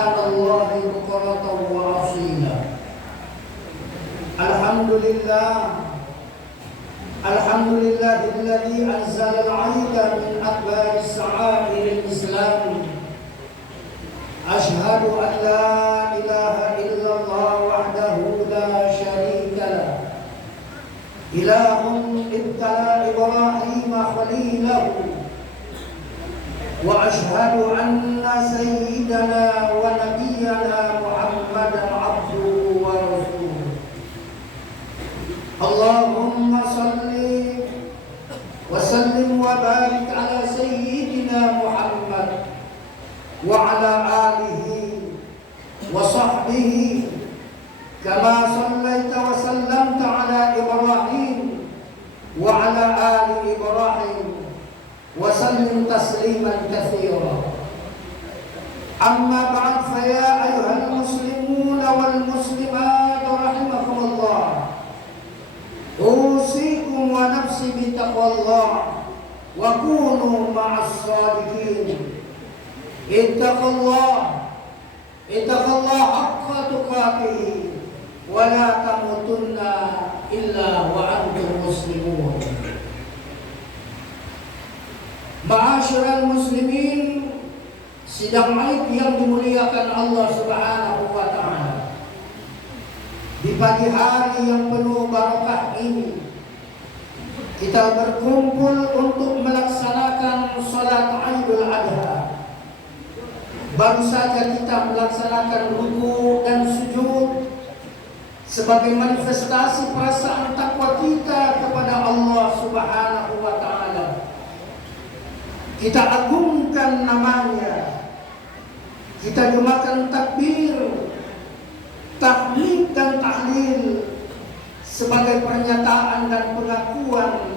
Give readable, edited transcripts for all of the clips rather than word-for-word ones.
الله بكرة وأصيلا. الحمد لله الذي أنزل العيد من أكبر الشعائر الإسلام. أشهد أن لا إله إلا الله وحده لا شريك له، إله ابتلى إبراهيم خليله، وأشهد أن سيدنا ونبينا محمدا عبده ورسوله. اللهم صل وسلم وبارك على سيدنا محمد وعلى آله وصحبه كما صليت وسلمت على إبراهيم وعلى آل إبراهيم وسلم تسليما كثيرا. أما بعد، فيا أيها المسلمون والمسلمات رحمكم الله، أوصيكم ونفسي بتقوى الله وكونوا مع الصادقين. اتقوا الله حق تقاته ولا تموتن إلا وأنتم مسلمون. Ma'asyiral muslimin, sidang Aid yang dimuliakan Allah Subhanahu wa ta'ala. Di pagi hari yang penuh barakah ini, kita berkumpul untuk melaksanakan salat Idul Adha. Baru saja kita melaksanakan ruku dan sujud sebagai manifestasi perasaan takwa kita kepada Allah Subhanahu wa ta'ala. Kita agungkan namanya, kita jemakan takbir, tahmid dan tahlil sebagai pernyataan dan pengakuan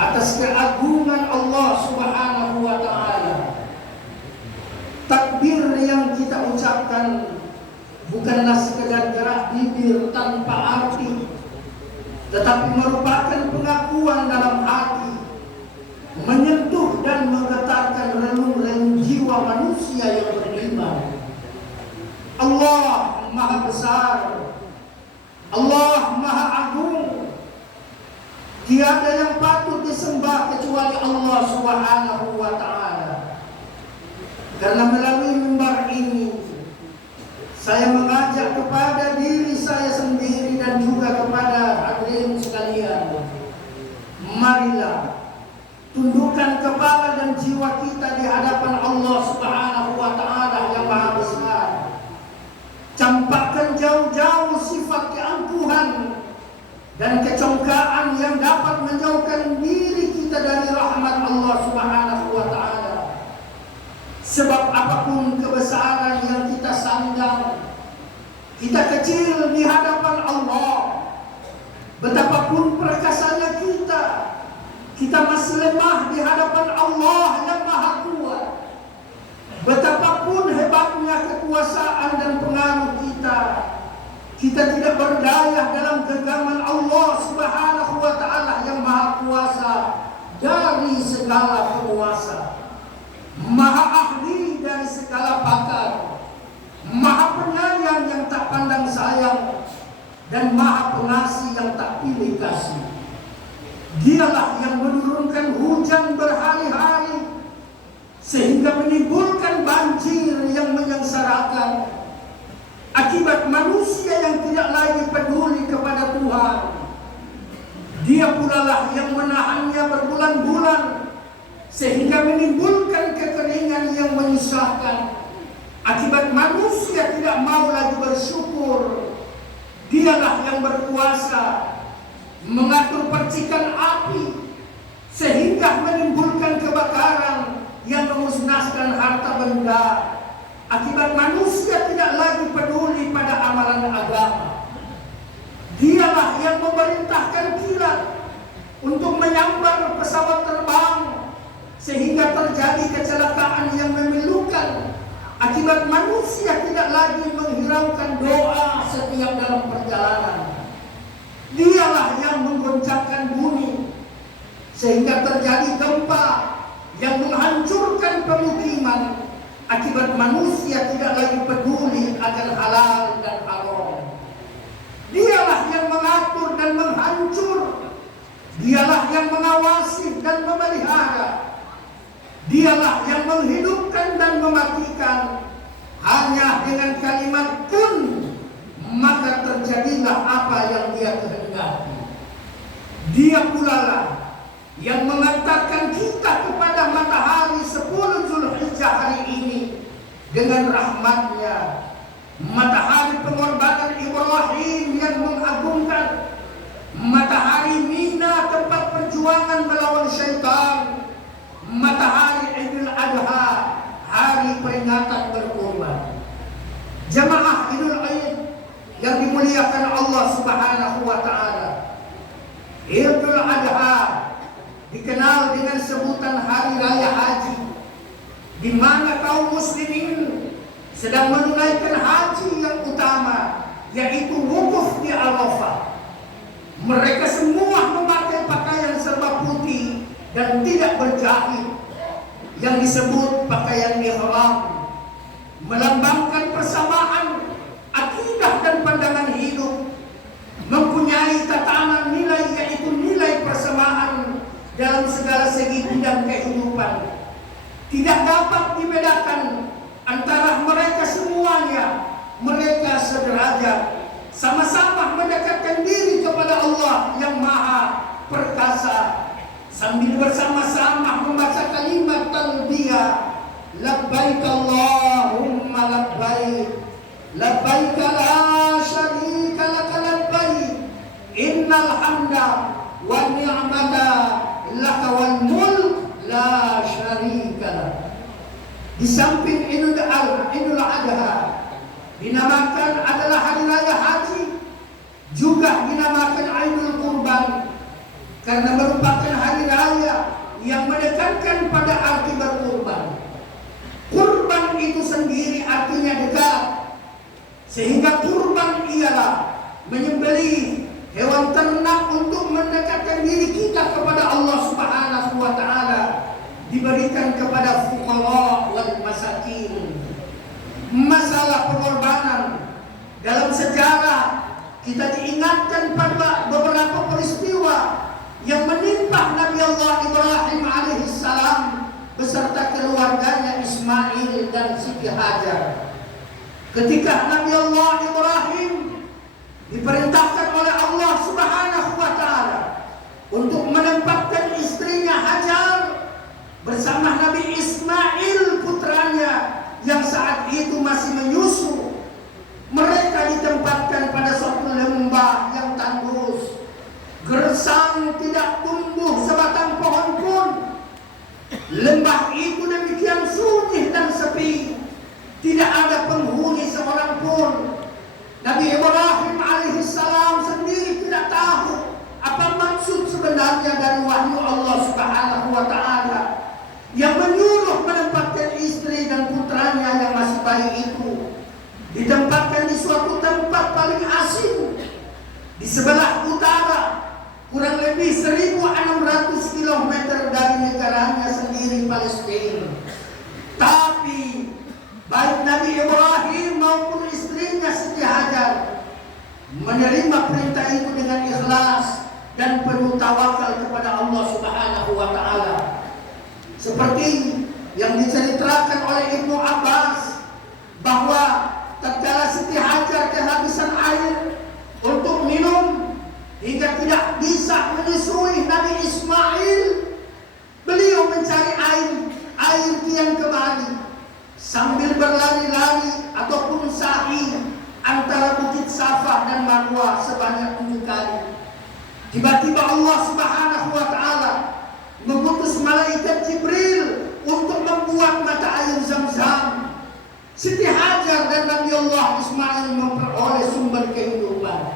atas keagungan Allah Subhanahu wa ta'ala. Takbir yang kita ucapkan bukanlah sekedar gerak bibir tanpa arti, tetapi merupakan pengakuan dalam hati, menyentuh dan menggetarkan relung-relung jiwa manusia yang beriman. Allah Maha Besar, Allah Maha Agung. Tiada yang patut disembah kecuali Allah Subhanahu wa ta'ala. Karena melalui mimbar ini, saya mengajak kepada diri saya sendiri dan juga kepada hadirin sekalian, marilah tundukkan kepala dan jiwa kita di hadapan Allah Subhanahu wa ta'ala yang Maha Besar. Campakkan jauh-jauh sifat keangkuhan dan kecongkaan yang dapat menjauhkan diri kita dari rahmat Allah Subhanahu wa ta'ala. Sebab apapun kebesaran yang kita sandang, kita kecil di hadapan Allah. Betapapun perkasanya kita masih lemah di hadapan Allah yang Maha Kuat. Betapapun hebatnya kekuasaan dan pengaruh kita tidak berdaya dalam genggaman Allah Subhanahu wa ta'ala yang Maha Kuasa dari segala penguasa, Maha ahli dari segala pakar, Maha penyayang yang tak pandang sayang, dan Maha pengasih yang tak pilih kasih. Dialah yang menurunkan hujan berhari-hari sehingga menimbulkan banjir yang menyengsarakan akibat manusia yang tidak lagi peduli kepada Tuhan. Dia pula lah yang menahannya berbulan-bulan sehingga menimbulkan kekeringan yang menyusahkan akibat manusia tidak mau lagi bersyukur. Dialah yang berkuasa mengatur percikan api sehingga menimbulkan kebakaran yang memusnahkan harta benda akibat manusia tidak lagi peduli pada amalan agama. Dialah yang memerintahkan kilat untuk menyambar pesawat terbang sehingga terjadi kecelakaan yang memilukan akibat manusia tidak lagi menghiraukan doa setiap dalam perjalanan. Dialah yang menggoncangkan bumi sehingga terjadi gempa yang menghancurkan pemukiman akibat manusia tidak lagi peduli akan halal dan haram. Dialah yang mengatur dan menghancur. Dialah yang mengawasi dan memelihara. Dialah yang menghidupkan dan mematikan. Hanya dengan kalimat kun, maka terjadilah apa yang Dia kehendaki. Dia pula lah yang mengantarkan kita kepada matahari 10 Zulhijjah hari ini dengan rahmatnya. Matahari pengorbanan Ibrahim yang mengagungkan, matahari Mina tempat perjuangan melawan syaitan, matahari Idul Adha hari peringatan berkurban. Jamaah Idul Aid yang dimuliakan Allah Subhanahu wa taala, Idul Adha dikenal dengan sebutan hari raya haji, di mana kaum muslimin sedang menunaikan haji yang utama, yaitu wukuf di Arafah. Mereka semua memakai pakaian serba putih dan tidak berjahit, yang disebut pakaian ihram, melambangkan persamaan akidah dan pandangan hidup, mempunyai tatanan nilai, yaitu nilai persamaan dalam segala segi bidang kehidupan. Tidak dapat dibedakan antara mereka semuanya. Mereka sederajat, sama-sama mendekatkan diri kepada Allah yang Maha Perkasa, sambil bersama-sama membaca kalimat talbiyah, labbaik Allahumma labbaik, labbaik la syarika laka labbaik, innal hamda wan ni'mata laka wal mulk la syarika lak. Di samping Idul Adha dinamakan adalah hari raya haji, juga dinamakan Idul Kurban karena merupakan hari raya yang mendekatkan pada arti berkurban. Kurban itu sendiri artinya dekat, sehingga kurban ialah menyembelih hewan ternak untuk mendekatkan diri kita kepada Allah Subhanahu wa taala, diberikan kepada fuqara wal masakin. Masalah pengorbanan dalam sejarah kita diingatkan pada beberapa peristiwa yang menimpa Nabi Allah Ibrahim alaihissalam beserta keluarganya Ismail dan Siti Hajar. Ketika Nabi Allah Ibrahim diperintahkan oleh Allah Subhanahu wa taala untuk menempatkan istrinya Hajar bersama Nabi Ismail putranya yang saat itu masih menyusu, mereka ditempatkan pada suatu lembah yang tandus, gersang, tidak tumbuh sebatang pohon pun. Lembah itu demikian sunyi dan sepi, tidak ada penghuni seorang pun. Nabi Ibrahim alaihissalam sendiri tidak tahu apa maksud sebenarnya dari wahyu Allah Subhanahu wa taala yang menyuruh menempatkan istri dan putranya yang masih bayi itu ditempatkan di suatu tempat paling asing di sebelah utara, kurang lebih 1.600 km dari negaranya sendiri, Palestina. Tapi baik Nabi Ibrahim maupun istrinya Siti Hajar menerima perintah itu dengan ikhlas dan penuh tawakal kepada Allah Subhanahu wa taala. Seperti yang diceritakan oleh Ibnu Abbas bahwa tatkala Siti Hajar kehabisan air untuk minum hingga tidak bisa menyusui Nabi Ismail, beliau mencari air kian kemari sambil berlari-lari ataupun sa'i antara Bukit Safa dan Marwah sebanyak 7 kali. Tiba-tiba Allah Subhanahu wa taala mengutus malaikat Jibril untuk membuat mata air Zam-Zam. Siti Hajar dan Nabi Allah Ismail memperoleh sumber kehidupan.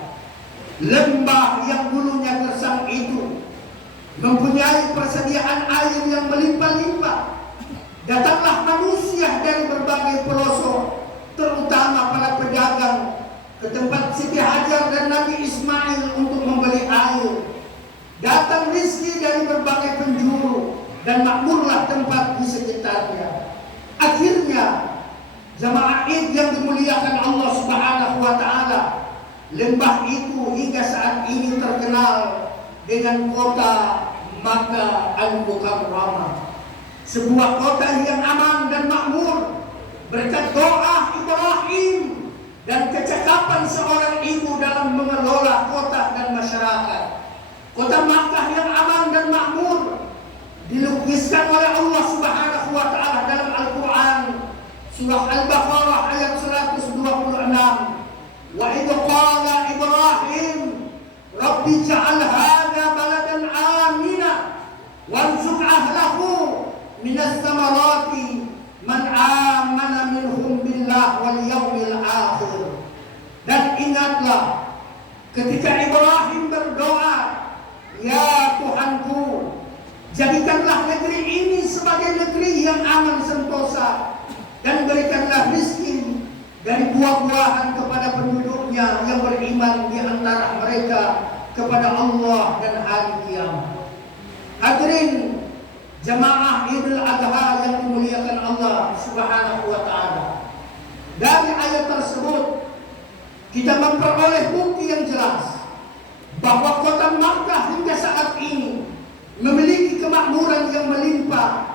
Lembah yang dulunya gersang itu mempunyai persediaan air yang melimpah-limpah. Datanglah manusia dari berbagai pelosok, terutama para pedagang, ke tempat Siti Hajar dan Nabi Ismail untuk membeli air. Datang rizki dari berbagai penjuru dan makmurlah tempat di sekitarnya. Akhirnya Jamaah Id yang dimuliakan Allah Subhanahu wa taala, lembah itu hingga saat ini terkenal dengan kota Makkah Al-Mukarramah, sebuah kota yang aman dan makmur berkat doa Ibrahim dan kecakapan seorang ibu dalam mengelola kota dan masyarakat. Kota Makkah yang aman dan makmur dilukiskan oleh Allah Subhanahu wa taala dalam Al-Qur'an, surah Al-Baqarah ayat 126. Wa idh qala Ibrahim Rabbi ja'al hadha baladan amina warzuq ahlahu minas samarati man amana minhum billah wal yawmil akhir. Dan ingatlah ketika Ibrahim berdoa, ya Tuhanku, jadikanlah negeri ini sebagai negeri yang aman sentosa, dan berikanlah rezeki dari buah-buahan kepada penduduknya yang beriman di antara mereka kepada Allah dan hari kiamat. Hadirin jamaah Idul Adha yang dimuliakan Allah Subhanahu wa taala. Dari ayat tersebut kita memperoleh bukti yang jelas bahwa kota Makkah hingga saat ini memiliki kemakmuran yang melimpah.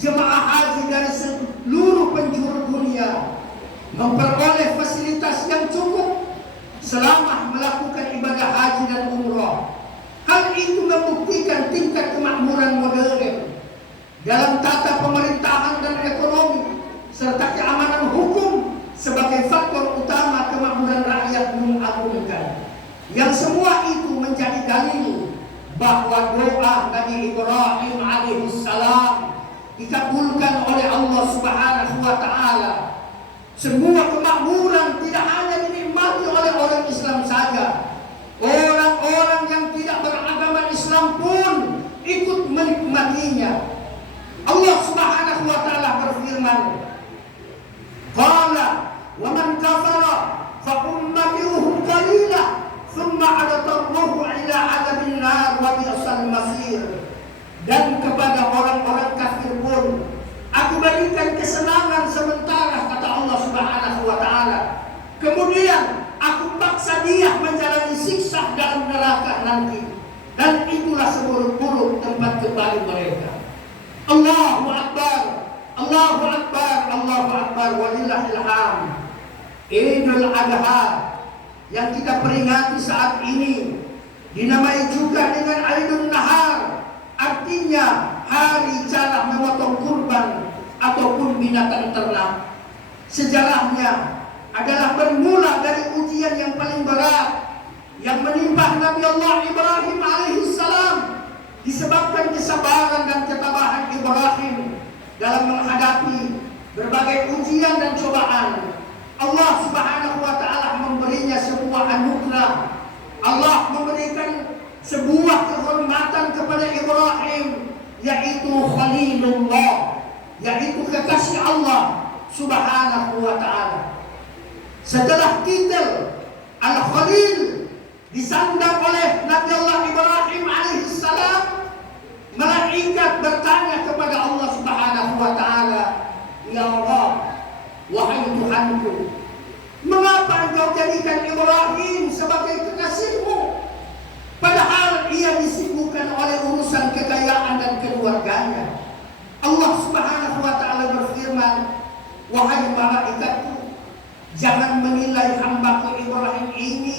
Jemaah haji dari seluruh penjuru dunia memperoleh fasilitas yang cukup selama melakukan ibadah haji dan umrah. Hal itu membuktikan tingkat kemakmuran modern dalam tata pemerintahan dan ekonomi serta keamanan hukum sebagai faktor utama kemakmuran rakyat mengagumkan. Yang semua itu menjadi dalil bahwa doa Nabi Ibrahim alaihissalam dikabulkan oleh Allah Subhanahu wa taala. Semua kemakmuran tidak hanya dinikmati oleh orang Islam saja. Orang-orang yang tidak beragama Islam pun ikut menikmatinya. Allah Subhanahu wa taala berfirman, qala wa man kafara fa ummatuhu qalilah thumma adatarruhu ila adabin nar wa bi'sal masir. Dan kepada orang-orang kafir pun aku berikan kesenangan sementara, kata Allah Subhanahu wa taala. Kemudian aku paksa dia menjalani siksa dalam neraka nanti, dan itulah seburuk-buruk tempat kembali mereka. Allahu Akbar, Allahu Akbar, Allahu Akbar, walillahil hamd. Idul Adha yang kita peringati saat ini dinamai juga dengan Aidun Nahar, artinya hari cara memotong kurban ataupun binatang ternak. Sejarahnya adalah bermula dari ujian yang paling berat yang menimpa Nabi Allah Ibrahim alaihissalam, disebabkan kesabaran dan ketabahan Ibrahim dalam menghadapi berbagai ujian dan cobaan. Allah Subhanahu wa taala memberinya sebuah anugerah. Allah memberikan sebuah kehormatan kepada Ibrahim, yaitu Khalilullah, yaitu kekasih Allah Subhanahu wa taala. Setelah titel Al-Khalil disandang oleh Nabi Allah Ibrahim alaihissalam, malaikat bertanya kepada Allah Subhanahu wa taala, ya Allah, wahai Tuhanku, mengapa engkau jadikan Ibrahim sebagai kekasihmu, padahal ia disibukkan oleh urusan kekayaan dan keluarganya? Allah Subhanahu wa taala berfirman, wahai malaikatku, jangan menilai hambaku Ibrahim ini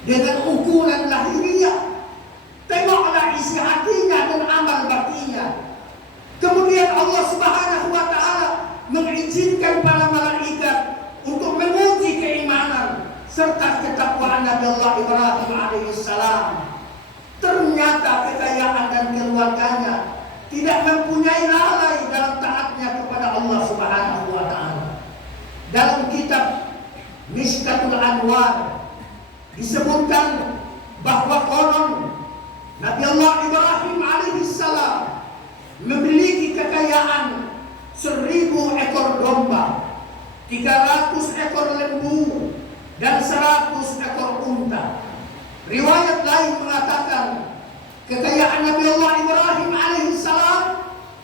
dengan ukuran lahiriah. Tengoklah isi hatinya dan amal batinnya. Kemudian Allah Subhanahu wa taala mengizinkan para malaikat untuk menguji keimanan serta ketakwaan Nabi Allah Ibrahim alaihissalam. Ternyata kekayaan dan keluarganya tidak mempunyai lalai dalam taatnya kepada Allah Subhanahu wa taala. Dalam kitab Mishkatul Anwar disebutkan bahwa konon Nabi Allah Ibrahim alaihissalam memiliki kekayaan 1000 ekor domba, 300 ekor lembu, dan 100 ekor unta. Riwayat lain mengatakan kekayaan Nabi Allah Ibrahim alaihissalam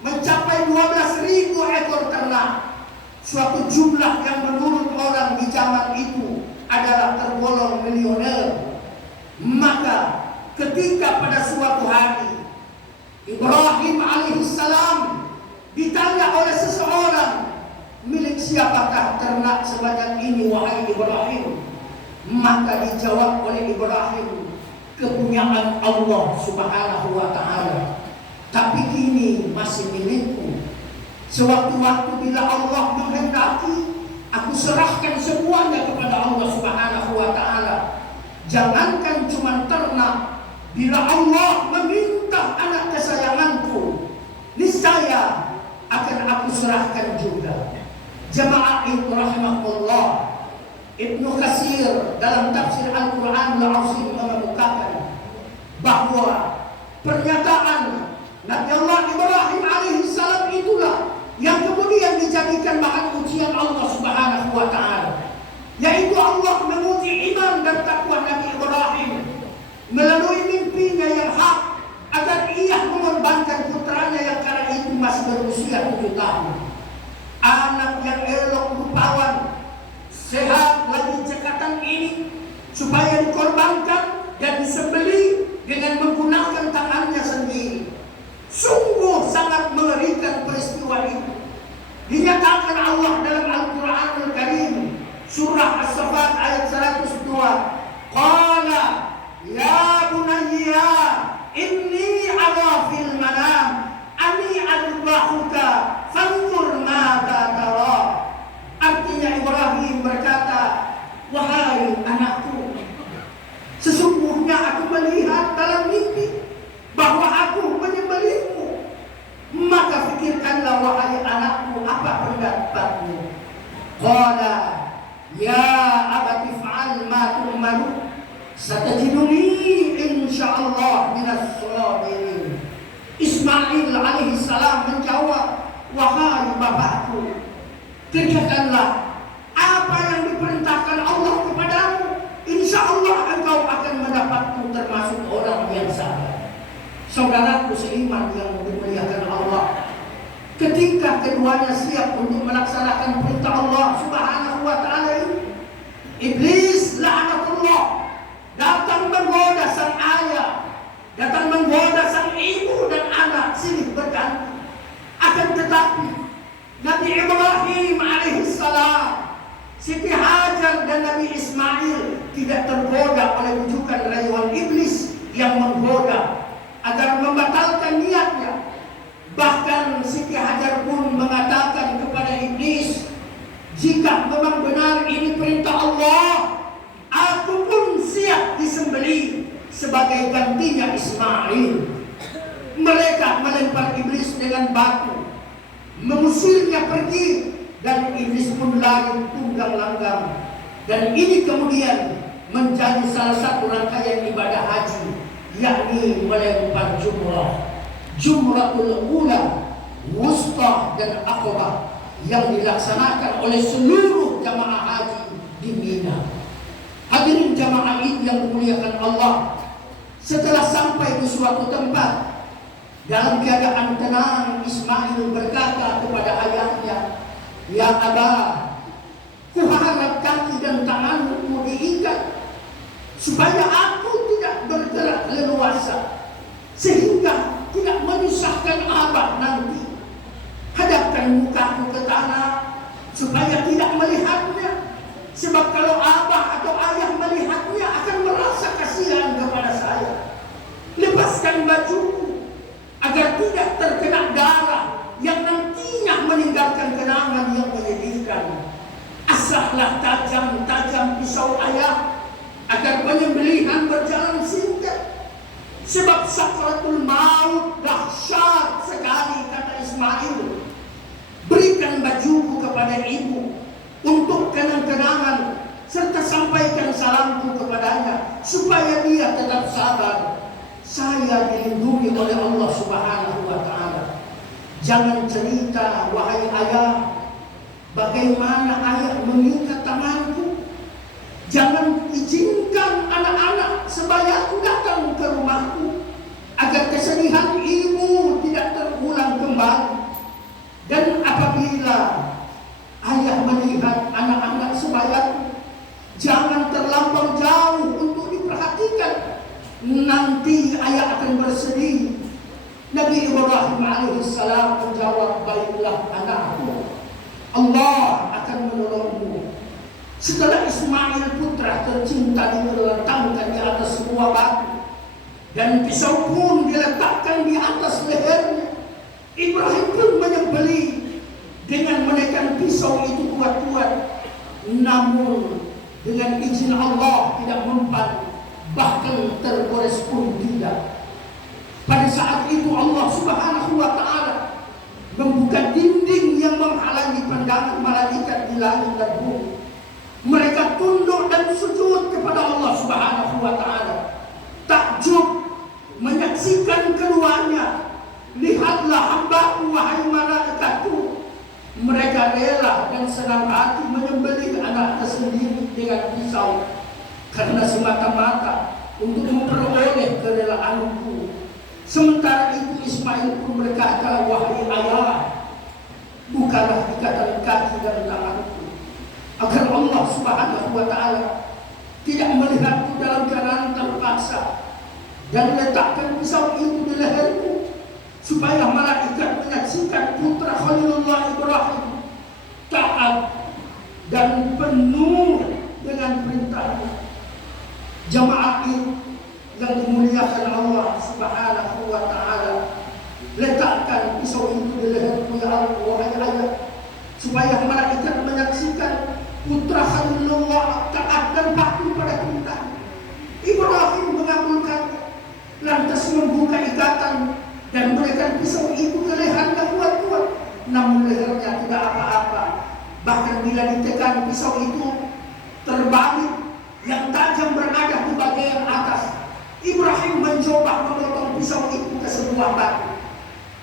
mencapai 12.000 ekor ternak, suatu jumlah yang menurut orang di zaman itu adalah tergolong milioner. Maka ketika pada suatu hari Ibrahim alaihissalam ditanya oleh seseorang, milik siapakah ternak sebanyak ini wahai Ibrahim? Maka dijawab oleh Ibrahim, kepunyaan Allah subhanahu wa ta'ala, tapi kini masih milikku. Sewaktu-waktu bila Allah menghendaki, aku serahkan semuanya kepada Allah subhanahu wa ta'ala. Jangankan cuma ternak, bila Allah meminta anak kesayanganku, niscaya akan aku serahkan juga. Jamaah itu rahimahullah, Ibnu Katsir dalam tafsir Al-Quranul Azim mengemukakan bahwa pernyataan Nabi Allah Ibrahim alaihissalam itulah yang kemudian dijadikan bahan ujian Allah subhanahu wa ta'ala, yaitu Allah menguji iman dan takwa Nabi Ibrahim melalui mimpinya yang hak agar ia mengorbankan putranya yang kala itu masih berusia 7 tahun. Anak yang elok rupawan, sehat lagi cekatan ini supaya dikorbankan dan disembelih dengan menggunakan tangannya sendiri. Sungguh sangat mengerikan peristiwa itu. Dinyatakan Allah dalam Al-Quranul Karim, surah As-Saffat ayat 102, qala ya bunayya inni ara fil manam ani adbahuka fanzur mata tara. Artinya Ibrahim berkata, wahai anakku, sesungguhnya aku melihat dalam mimpi bahwa aku menyembelihmu, maka fikirkanlah wahai anakku apa pendapatmu. Qala ya abati fa'al ma tu'maru satajiduni insyaallah minas sabirin. Ismail alaihissalam menjawab, wahai bapakku, kerjakanlah apa yang diperintahkan Allah kepadamu, insyaallah engkau akan mendapatku termasuk orang yang sabar. Saudaraku seiman yang dimuliakan Allah, ketika keduanya siap untuk melaksanakan perintah Allah subhanahu wa ta'ala ini, iblis laknatullah datang menggoda sang ayah, datang menggoda sang ibu dan anak silih berganti. Akan tetapi Nabi Ibrahim alaihissalam, Siti Hajar dan Nabi Ismail tidak tergoda oleh bujukan rayuan iblis yang menggoda agar membatalkan niatnya. Bahkan Siti Hajar pun mengatakan kepada iblis, jika memang benar ini perintah Allah, aku pun siap disembelih sebagai gantinya Ismail. Mereka melempar iblis dengan batu, mengusirnya pergi, dan iblis pun lari tunggang langgang. Dan ini kemudian menjadi salah satu rangkaian ibadah haji, yakni melempar jumrah, jumratul ula, wusta dan aqabah, yang dilaksanakan oleh seluruh jamaah haji di Mina. Hadirin jamaah Id yang dimuliakan Allah, setelah sampai di suatu tempat, dalam keadaan tenang, Ismail berkata kepada ayahnya, ya Abah, kuharap kaki dan tanganmu diikat supaya aku tidak bergerak leluasa, sehingga tidak menyusahkan Abah nanti. Hadapkan mukaku ke tanah supaya tidak melihatnya, sebab kalau Abah atau ayah melihatnya akan merasa kasihan kepada saya. Lepaskan bajuku agar tidak terkena darah yang nantinya meninggalkan kenangan yang menyedihkan. Asahlah tajam-tajam pisau ayah agar penyembelihan berjalan singkat, sebab sakratul maut dahsyat sekali, kata Ismail. Berikan bajuku kepada ibu untuk kenang-kenangan, serta sampaikan salamku kepadanya supaya dia tetap sabar. Saya dilindungi oleh Allah subhanahu wa ta'ala. Jangan cerita wahai ayah bagaimana ayah mengikat tanganku. Jangan izinkan anak-anak sebayaku datang ke rumahku, agar kesedihan ibu tidak terulang kembali. Dan apabila ayah nanti ayah akan bersedih. Nabi Ibrahim alaihissalam menjawab, baiklah anakku, Allah akan menolongmu. Setelah Ismail putra tercinta diletakkan di atas sebuah batu dan pisau pun diletakkan di atas lehernya, Ibrahim pun menyembelih dengan menekan pisau itu kuat-kuat. Namun dengan izin Allah tidak mempan, bahkan tergores pun tidak. Pada saat itu Allah Subhanahu wa Ta'ala membuka dinding yang menghalangi pandangan malaikat di langit dan bumi. Mereka tunduk dan sujud kepada Allah Subhanahu wa Ta'ala. Takjub menyaksikan keluarnya. Lihatlah hamba-Mu wahai malaikatku. Mereka rela dan senang hati menyembelih anaknya sendiri dengan pisau karena semata-mata untuk memperoleh kerelaanku. Sementara itu Ismail pun berkata, wahai ayah, bukalah ikatan kaki dan tanganku, agar Allah Subhanahu wa Ta'ala tidak melihatku dalam keadaan terpaksa, dan letakkan pisau itu di leherku, supaya malaikat menyaksikan putra Khalilullah Ibrahim taat dan penuh dengan perintahnya. Jamaah itu yang dimuliakan Allah Subhanahu wa Ta'ala, letakkan pisau itu di leherku ya Allah, wahai ayah, supaya malaikat menyaksikan putra Khalilullah taat dan patuh pada perintah. Ibrahim mengabulkannya, lantas membuka ikatan dan menekan pisau itu ke lehernya kuat-kuat. Namun lehernya tidak apa-apa. Bahkan bila ditekan, pisau itu terbalik, yang tajam berada di bagian atas. Ibrahim mencoba memotong pisau itu ke sebuah batu.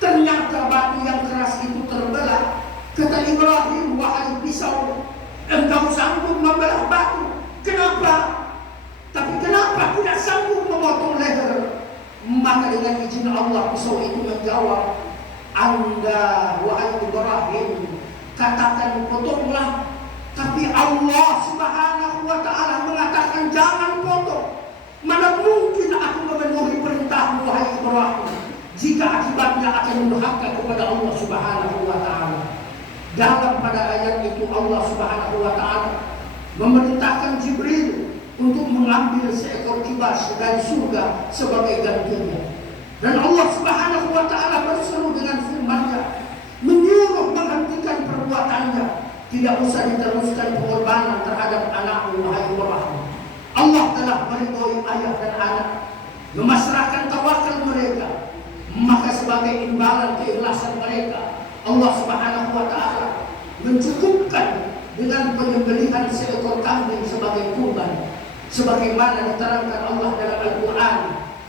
Ternyata batu yang keras itu terbelah. Kata Ibrahim, wahai pisau, engkau sanggup membelah batu. Kenapa? Tapi kenapa tidak sanggup memotong leher? Maka dengan izin Allah pisau itu menjawab, Anda wahai Ibrahim, katakan potonglah. Tapi Allah Subhanahu wa Ta'ala mengatakan jangan potong. Mana mungkin aku memenuhi perintahmu wahai Ibrahim, jika akibatnya akan mendurhaka kepada Allah Subhanahu wa Ta'ala. Dalam pada ayat itu Allah Subhanahu wa Ta'ala memerintahkan Jibril untuk mengambil seekor kibas dari surga sebagai gantinya. Dan Allah Subhanahu wa Ta'ala berseru dengan firman-Nya, menyuruh menghentikan perbuatannya, tidak usah diteruskan pengorbanan terhadap anakmu wahai Ibrahim. Allah telah meridhoi ayah dan anak, memasrahkan tawakal mereka, maka sebagai imbalan keikhlasan mereka, Allah Subhanahu wa Ta'ala mencukupkan dengan penyembelihan seekor kambing sebagai kurban, sebagaimana diterangkan Allah dalam Al-Quran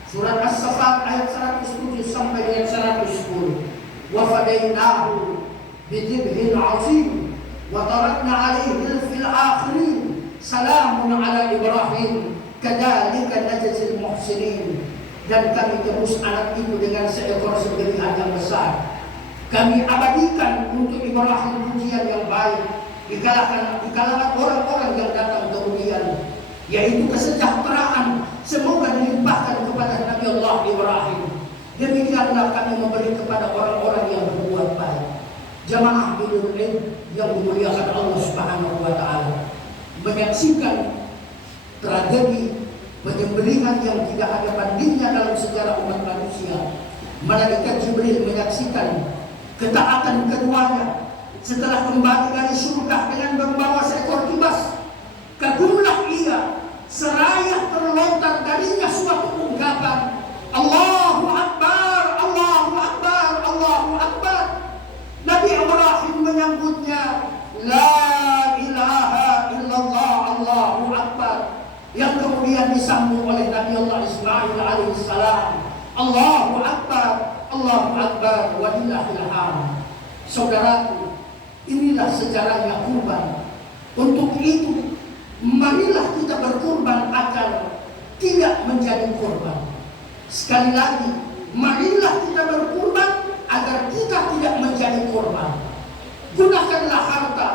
surat As-Saffat ayat 107 sampai dengan 110. Wa fadainahu bidhibhin 'azim wa tarakna 'alaihi fil akhirin salamun ala Ibrahim kadzalika najzil muhsinin. Dan kami tebus anak itu dengan seekor sembelihan yang besar. Kami abadikan untuk Ibrahim pujian yang baik di kalangan orang-orang yang datang kemudian, yaitu kesejahteraan semoga dilimpahkan kepada Nabi Allah Ibrahim. Demikianlah kami memberi kepada orang-orang yang berbuat baik. Jamaah Bidul Ilm yang dimuliakan Allah Subhanahu wa Ta'ala, menyaksikan tragedi penyembelihan yang tidak ada bandingnya dalam sejarah umat manusia. Malaikat Jibril menyaksikan ketaatan keduanya setelah kembali dari surga dengan membawa seekor kibas. Kagumlah ia seraya terlontar darinya suatu ungkapan, Allahu Akbar, Allahu Akbar, Allahu Akbar. Nabi Ibrahim menyambutnya, La ilaha illallah, Allahu Akbar. Yang kemudian disambung oleh Nabi Allah Ismail alaihissalam, Allahu Akbar, Allahu Akbar, walillahil hamd. Saudaraku, inilah sejarahnya kurban. Untuk itu, marilah kita berkurban agar tidak menjadi korban. Sekali lagi, marilah kita berkurban agar kita tidak menjadi korban. Gunakanlah harta,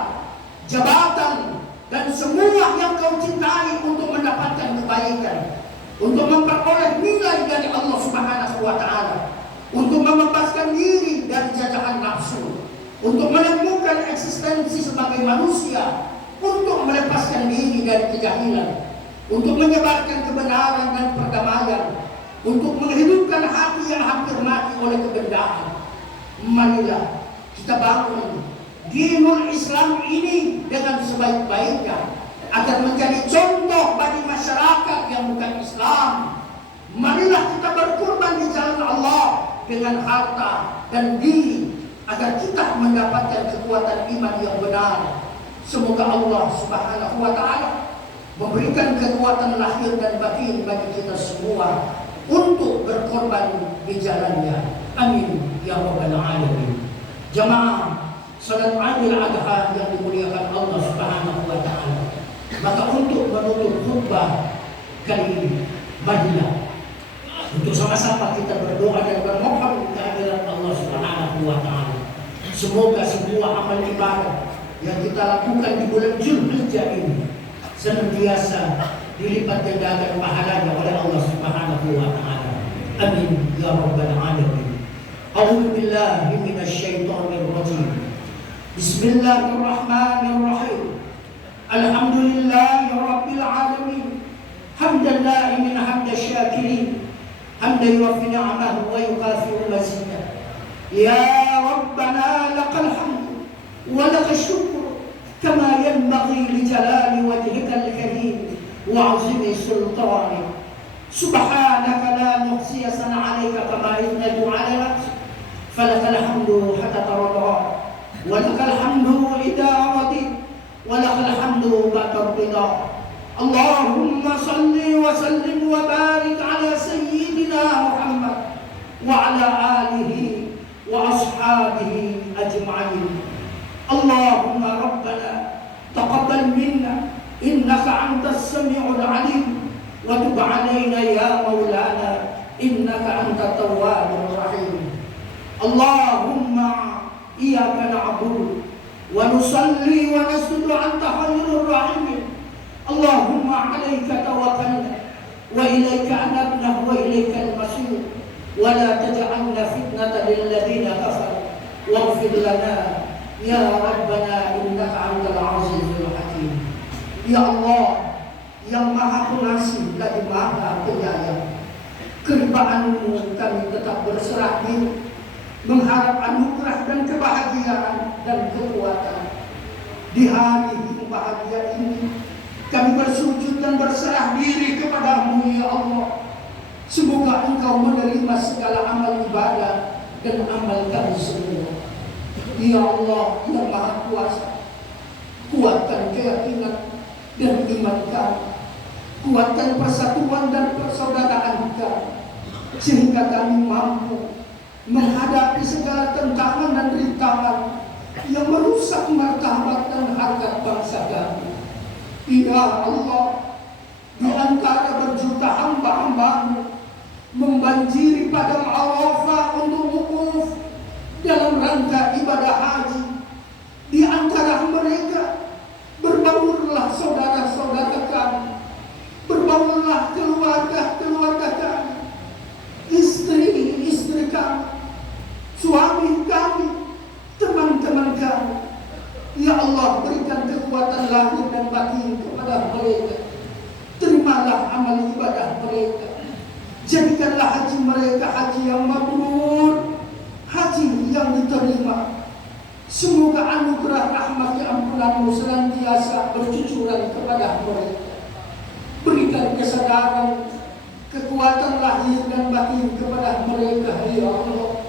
jabatan, dan semua yang kau cintai untuk mendapatkan kebaikan. untuk memperoleh nilai dari Allah Subhanahu wa Ta'ala, untuk membebaskan diri dari jajahan nafsu, untuk menemukan eksistensi sebagai manusia, untuk melepaskan diri dari kejahilan, untuk menyebarkan kebenaran dan perdamaian, untuk menghidupkan hati yang hampir mati oleh kebendaan. Marilah kita bangun dinul Islam ini dengan sebaik-baiknya, agar menjadi contoh bagi masyarakat yang bukan Islam. Marilah kita berkorban di jalan Allah dengan harta dan diri, agar kita mendapatkan kekuatan iman yang benar. Semoga Allah Subhanahu wa Ta'ala memberikan kekuatan lahir dan batin bagi kita semua untuk berkorban di jalannya. Amin ya rabbal alamin. Jamaah salat Idul Adha yang dimuliakan Allah Subhanahu wa Ta'ala. Maka untuk menutup khutbah kali ini, marilah untuk sama-sama kita berdoa dan bermohon kehadirat Allah Subhanahu wa Ta'ala. Semoga semua amal ibadah yang kita lakukan di bulan Zulhijjah ini senantiasa dilipat gandakan pahalanya oleh Allah Subhanahu wa Ta'ala. Amin ya rabbal alamin. A'udzu billahi minasyaitonir rajim. Bismillahirrahmanirrahim. Alhamdulillahi rabbil alamin. Hamdan da'imin hamda syakirin. Hamdan yuwaffi ni'amahu wa yukafi'u mazidah. Ya Rabbana lakal hamdu wa lakal syukru kama yanbaghi li jalali wajhikal karim wa 'azimi sultanik. Subhanaka la nuhsi san'a 'alaika kama athnaytu 'ala nafsi. Falakal hamdu hatta tarda wa lakal hamdu idza radit wa lakal hamdu ba'da ridha. Allahumma salli wa sallim wa barik 'ala sayyidina Muhammad wa 'ala alihi wa ashabihi ajma'in. Allahumma rabbana taqabbal minna innaka antas sami'ul 'alim wa tub 'alaina ya maulana innaka antat tawwabur rahim. Allahumma iyyaka na'budu wa nusalli wa nasjudu anta khairur rahimin. Allahumma 'alaika tawakkalna wa ilaika anabna wa ilaikal masir. Wa la taj'alna fitnatan lil ladzina kafaru waghfir lana ya rabbana innaka antal azizul hakim. Ya Allah yang maha pengasih lagi maha penyayang, keribaanmu kami tetap berserah diri, mengharap anugerah dan kebahagiaan dan kekuatan. Di hari yang bahagia ini kami bersujud dan berserah diri kepadamu ya Allah. Semoga Engkau menerima segala amal ibadah dan amal kami semua. Ya Allah yang Maha Kuasa, kuatkan keyakinan dan iman kami, kuatkan persatuan dan persaudaraan kami, sehingga kami mampu menghadapi segala tentangan dan rintangan yang merusak martabat dan harkat bangsa kami. Ya Allah, di antara berjuta hamba-Hamba-Mu membanjiri padang Arafah untuk wukuf dalam rangka ibadah haji, di antara mereka berbangunlah saudara-saudara kami, berbangunlah keluarga-keluarga kami, istri-istri kami, suami kami, teman-teman kami. Ya Allah, berikan kekuatan lahir dan batin kepada mereka. Terimalah amal ibadah mereka. Jadikanlah haji mereka haji yang mabrur, haji yang diterima. Semoga anugerah rahmat keampunan-Mu senantiasa bercucuran kepada mereka. Berikan kesadaran, kekuatan lahir dan batin kepada mereka ya Allah.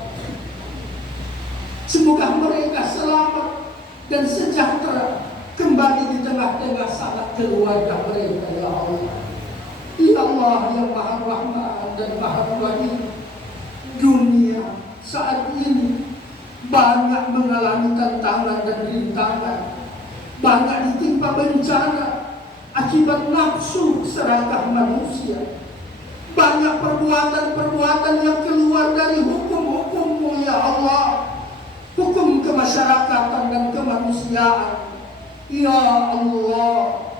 Semoga mereka selamat dan sejahtera kembali di tengah-tengah sanak keluarga mereka ya Allah. Ya Allah yang Maha Rahman dan Maha Rahim, dunia saat ini banyak mengalami tantangan dan rintangan, banyak ditimpa bencana akibat nafsu serakah manusia, banyak perbuatan-perbuatan yang keluar dari hukum-hukum-Mu ya Allah, hukum kemasyarakatan dan kemanusiaan. Ya Allah,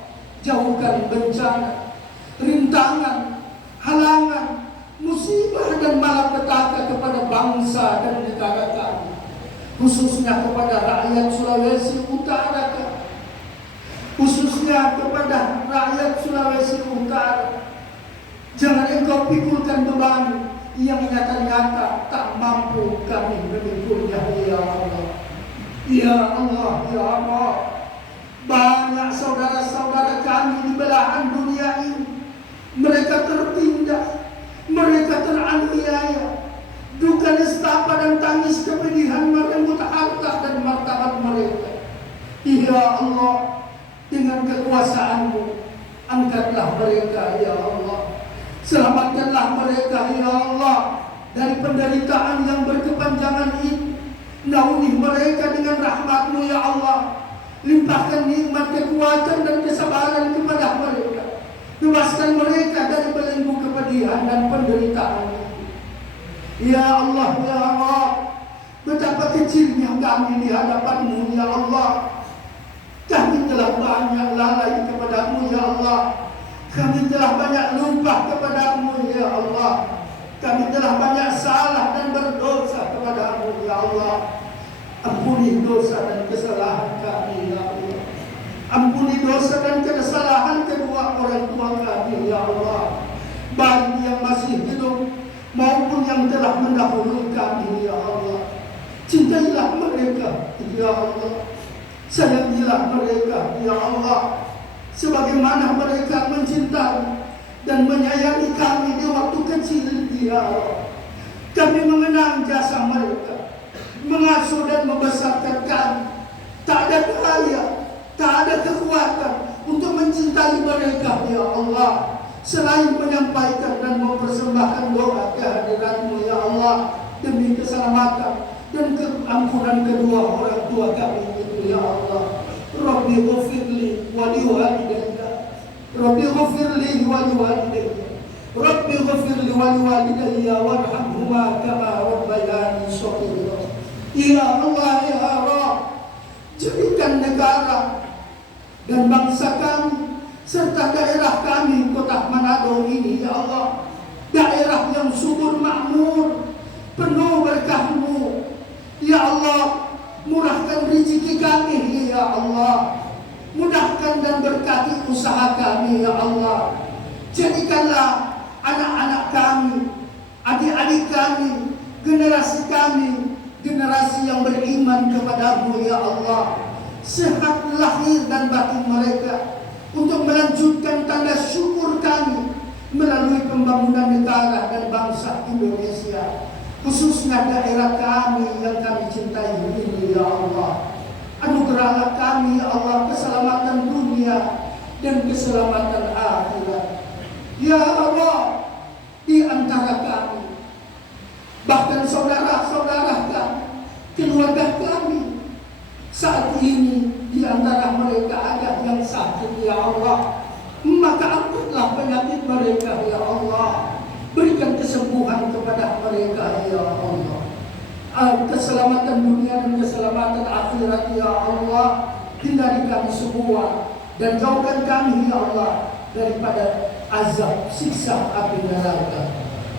jauhkan bencana, rintangan, halangan, musibah dan malapetaka kepada bangsa dan negara kami, khususnya kepada rakyat Sulawesi Utara, khususnya kepada rakyat Sulawesi Utara. Jangan engkau pikulkan beban yang nyata-nyata tak mampu kami memikulnya, ya Allah. Ya Allah, ya Allah. Banyak saudara-saudara kami di belahan dunia ini, mereka tertindas, mereka teraniaya. Duka, nestapa dan tangis kepedihan merenggut harta dan martabat mereka. Ya Allah, dengan kekuasaan-Mu, angkatlah mereka, ya Allah. Selamatkanlah mereka, ya Allah, dari penderitaan yang berkepanjangan ini. Naungi mereka dengan rahmat-Mu, ya Allah. Limpahkan nikmat, kekuatan dan kesabaran kepada mereka. Bebaskan mereka dari belenggu kepedihan dan penderitaan ini. Ya Allah, ya Allah, betapa kecilnya kami di hadapan-Mu, ya Allah. Kami telah banyak lalai kepada-Mu, ya Allah. Kami telah banyak lupa kepada-Mu, ya Allah. Kami telah banyak salah dan berdosa kepada-Mu, ya Allah. Ampuni dosa dan kesalahan kami, ya Allah. Ampuni dosa dan kesalahan kedua orang tua kami, ya Allah. Baik yang masih hidup maupun yang telah mendahului kami, ya Allah. Cintailah mereka, ya Allah. Sayangilah mereka, ya Allah, sebagaimana mereka mencintai dan menyayangi kami di waktu kecil, ya Allah. Kami mengenang jasa mereka, mengasuh dan membesarkan kami. Tak ada daya, tak ada kekuatan untuk mencintai mereka, ya Allah, selain menyampaikan dan mempersembahkan doa kehadiran-Mu, ya Allah, demi keselamatan dan keampunan kedua orang tua kami itu, ya Allah. Rabbi ghafirli wa liwalidayya, Rabbi ghafirli wa liwalidayya, Rabbi ghafirli wa liwalidayya warhamhuma kama rabbayani shaghira. Ya Allah, ya Allah, jadikan negara dan bangsa kami serta daerah kami kota Manado ini, ya Allah, daerah yang subur makmur, penuh berkah-Mu, ya Allah. Murahkan rezeki kami, ya Allah. Mudahkan dan berkati usaha kami, ya Allah. Jadikanlah anak-anak kami, adik-adik kami, generasi kami, generasi yang beriman kepada-Mu, ya Allah. Sehat lahir dan batin mereka untuk melanjutkan tanda syukur kami melalui pembangunan negara dan bangsa Indonesia, khususnya daerah kami yang kami cintai ini, ya Allah. Anugerahlah kami, ya Allah, keselamatan dunia dan keselamatan akhirat. Ya Allah, di antara kami, bahkan saudara-saudara kami, keluarga kami, saat ini di antara mereka ada yang sakit, ya Allah. Maka angkatlah penyakit mereka, ya Allah. Berikan kesembuhan kepada mereka, ya Allah. Keselamatan dunia dan keselamatan akhirat, ya Allah. Hindari kami semua dan jauhkan kami, ya Allah, daripada azab siksa api neraka.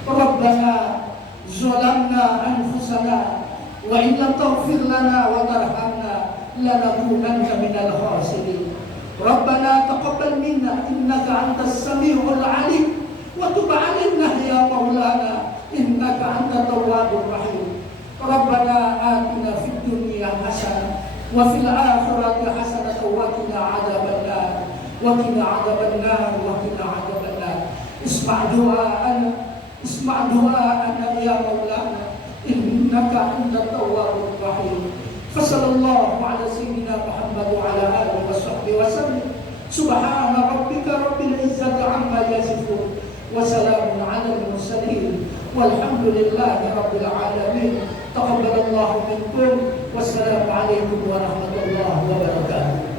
Rabbana zalamna anfusana wa in lam taghfir lana wa tarhamna lanakunanna minal khasirin. Rabbana taqabbal minna innaka antas samiul alim wa tub 'alaina ya maulana innaka antat tawwabur rahim. Rabbana atina fid dunya hasanah wa fil akhirati hasanah wa qina 'adzabannar wa qina 'adzabannar wa qina 'adzabannar. Isma' du'ana ya maulana innaka antat tawwabur rahim. Sallallahu ala sayyidina Muhammad wa ala alihi wa sahbihi wa sallam. Subhana rabbika rabbil izzati amma yasifun wa salamun ala al-mursalin walhamdulillahi rabbil alamin. Taqabbalallahu minkum. Wassalamu alaikum warahmatullahi wabarakatuh.